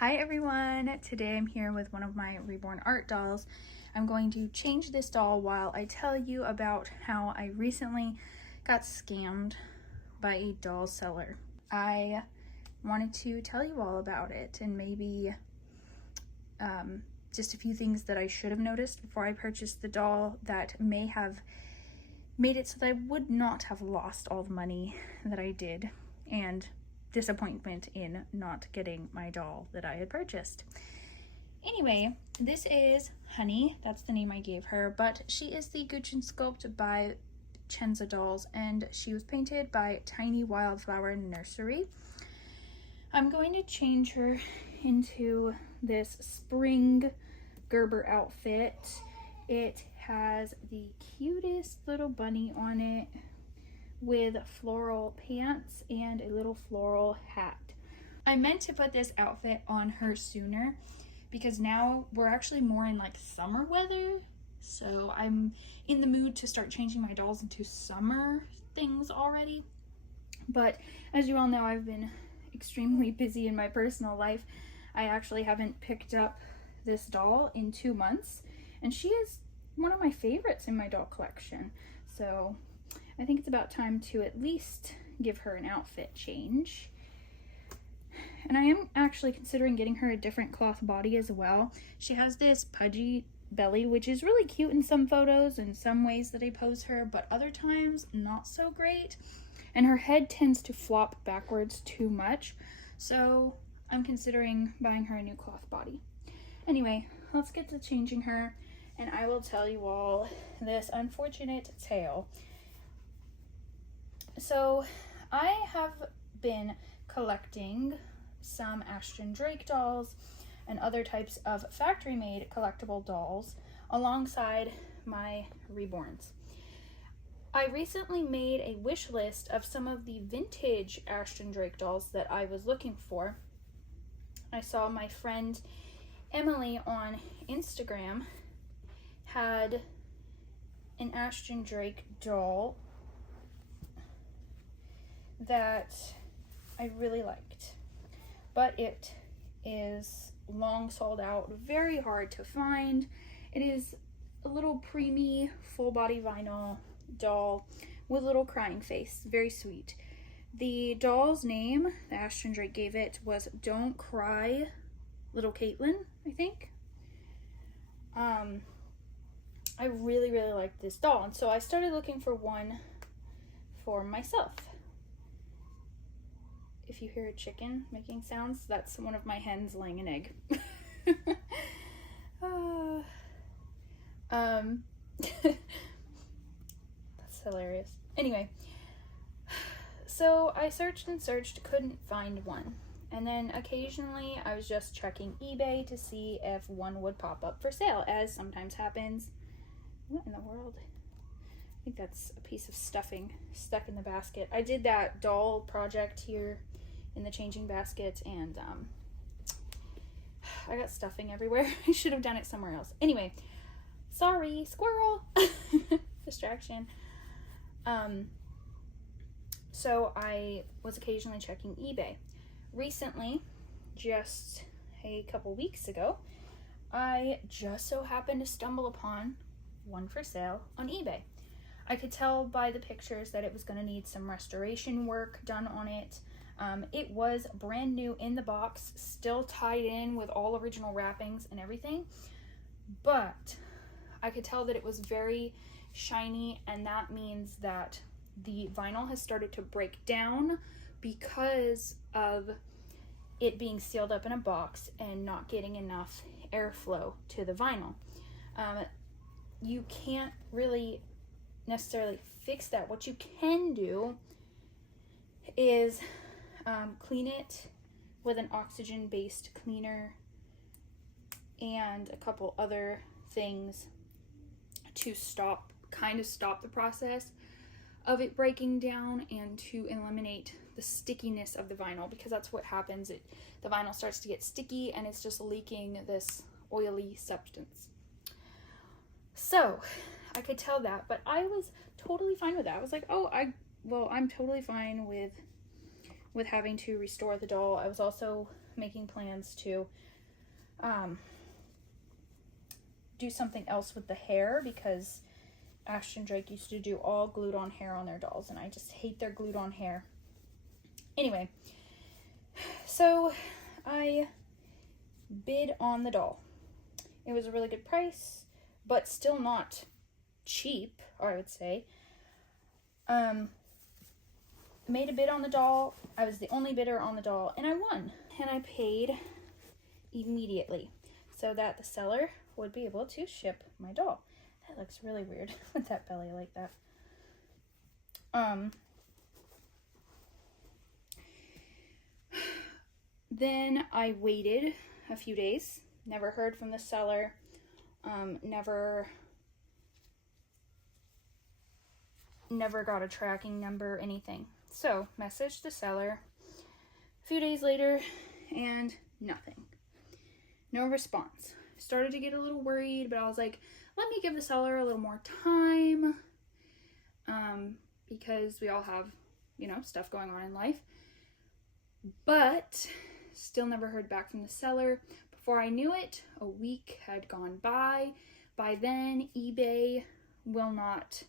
Hi everyone! Today I'm here with one of my Reborn art dolls. I'm going to change this doll while I tell you about how I recently got scammed by a doll seller. I wanted to tell you all about it and maybe just a few things that I should have noticed before I purchased the doll that may have made it so that I would not have lost all the money that I did and disappointment in not getting my doll that I had purchased. Anyway, this is Honey. That's the name I gave her, but she is the Gucci Sculpt by Chenza Dolls, and she was painted by Tiny Wildflower Nursery. I'm going to change her into this spring Gerber outfit. It has the cutest little bunny on it with floral pants and a little floral hat. I meant to put this outfit on her sooner because now we're actually more in like summer weather, so I'm in the mood to start changing my dolls into summer things already. But as you all know, I've been extremely busy in my personal life. I actually haven't picked up this doll in 2 months, and she is one of my favorites in my doll collection, so I think it's about time to at least give her an outfit change. And I am actually considering getting her a different cloth body as well. She has this pudgy belly, which is really cute in some photos and some ways that I pose her, but other times not so great. And her head tends to flop backwards too much, so I'm considering buying her a new cloth body. Anyway, let's get to changing her, and I will tell you all this unfortunate tale. So I have been collecting some Ashton Drake dolls and other types of factory-made collectible dolls alongside my Reborns. I recently made a wish list of some of the vintage Ashton Drake dolls that I was looking for. I saw my friend Emily on Instagram had an Ashton Drake doll that I really liked, but it is long sold out, very hard to find. It is a little preemie full body vinyl doll with a little crying face, very sweet. The doll's name that Ashton Drake gave it was Don't Cry Little Caitlin, I think. I really liked this doll, and so I started looking for one for myself. If you hear a chicken making sounds, that's one of my hens laying an egg. That's hilarious. Anyway, so I searched and searched, couldn't find one. And then occasionally I was just checking eBay to see if one would pop up for sale, as sometimes happens. What in the world? I think that's a piece of stuffing stuck in the basket. I did that doll project here in the changing basket, and I got stuffing everywhere. I should have done it somewhere else. Anyway, sorry, squirrel. Distraction. So I was occasionally checking eBay. Recently, just a couple weeks ago, I just so happened to stumble upon one for sale on eBay. I could tell by the pictures that it was going to need some restoration work done on it. It was brand new in the box, still tied in with all original wrappings and everything, but I could tell that it was very shiny, and that means that the vinyl has started to break down because of it being sealed up in a box and not getting enough airflow to the vinyl. You can't really necessarily fix that. What you can do is clean it with an oxygen-based cleaner and a couple other things to stop the process of it breaking down and to eliminate the stickiness of the vinyl, because that's what happens. The vinyl starts to get sticky and it's just leaking this oily substance. So I could tell that, but I was totally fine with that. I was like, oh, I'm totally fine with having to restore the doll. I was also making plans to do something else with the hair, because Ashton Drake used to do all glued on hair on their dolls, and I just hate their glued on hair. Anyway, so I bid on the doll. It was a really good price, but still not cheap, I would say. Made a bid on the doll. I was the only bidder on the doll, and I won. And I paid immediately so that the seller would be able to ship my doll. That looks really weird with that belly like that. Then I waited a few days. Never heard from the seller. Never got a tracking number, anything. So, messaged the seller a few days later, and nothing. No response. Started to get a little worried, but I was like, let me give the seller a little more time, because we all have, stuff going on in life. But still never heard back from the seller. Before I knew it, a week had gone by. By then, eBay will not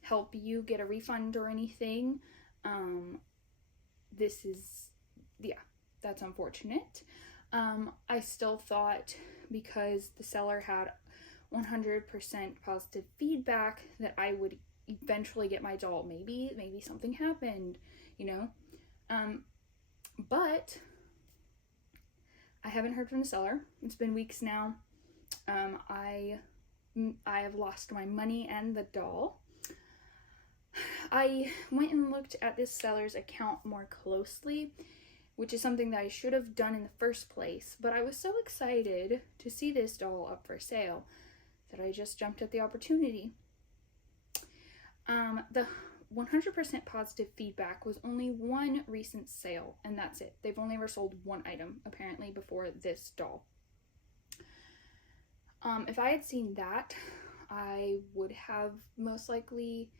help you get a refund or anything. That's unfortunate. I still thought, because the seller had 100% positive feedback, that I would eventually get my doll. Maybe something happened, but I haven't heard from the seller. It's been weeks now. I have lost my money and the doll. I went and looked at this seller's account more closely, which is something that I should have done in the first place, but I was so excited to see this doll up for sale that I just jumped at the opportunity. The 100% positive feedback was only one recent sale, and that's it. They've only ever sold one item, apparently, before this doll. If I had seen that, I would have most likely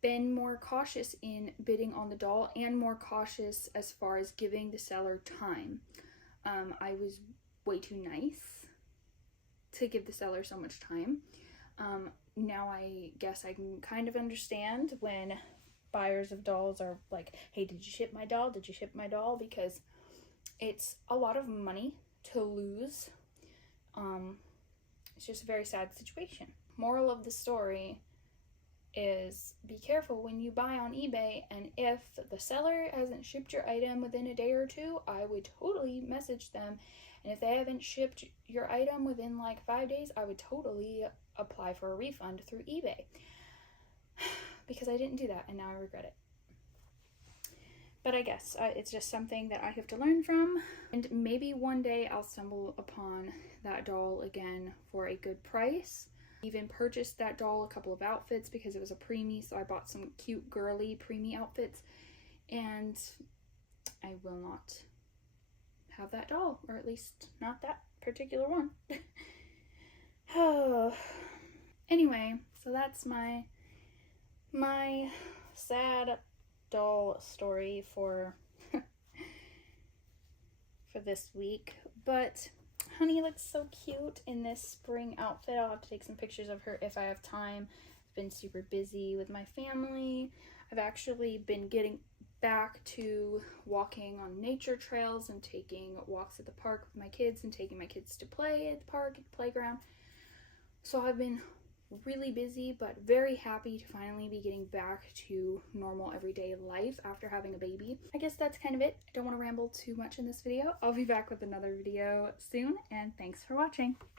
been more cautious in bidding on the doll, and more cautious as far as giving the seller time. I was way too nice to give the seller so much time. Now I guess I can kind of understand when buyers of dolls are like, hey, did you ship my doll? Did you ship my doll? Because it's a lot of money to lose. It's just a very sad situation. Moral of the story is be careful when you buy on eBay, and if the seller hasn't shipped your item within a day or two, I would totally message them. And if they haven't shipped your item within like 5 days, I would totally apply for a refund through eBay. Because I didn't do that, and now I regret it. But I guess it's just something that I have to learn from. And maybe one day I'll stumble upon that doll again for a good price. Even purchased that doll a couple of outfits because it was a preemie, so I bought some cute girly preemie outfits, and I will not have that doll, or at least not that particular one. Oh. Anyway, so that's my sad doll story for this week. But Honey looks so cute in this spring outfit. I'll have to take some pictures of her if I have time. I've been super busy with my family. I've actually been getting back to walking on nature trails and taking walks at the park with my kids, and taking my kids to play at the park, at the playground. So I've been really busy, but very happy to finally be getting back to normal everyday life after having a baby. I guess that's kind of it. I don't want to ramble too much in this video. I'll be back with another video soon, and thanks for watching.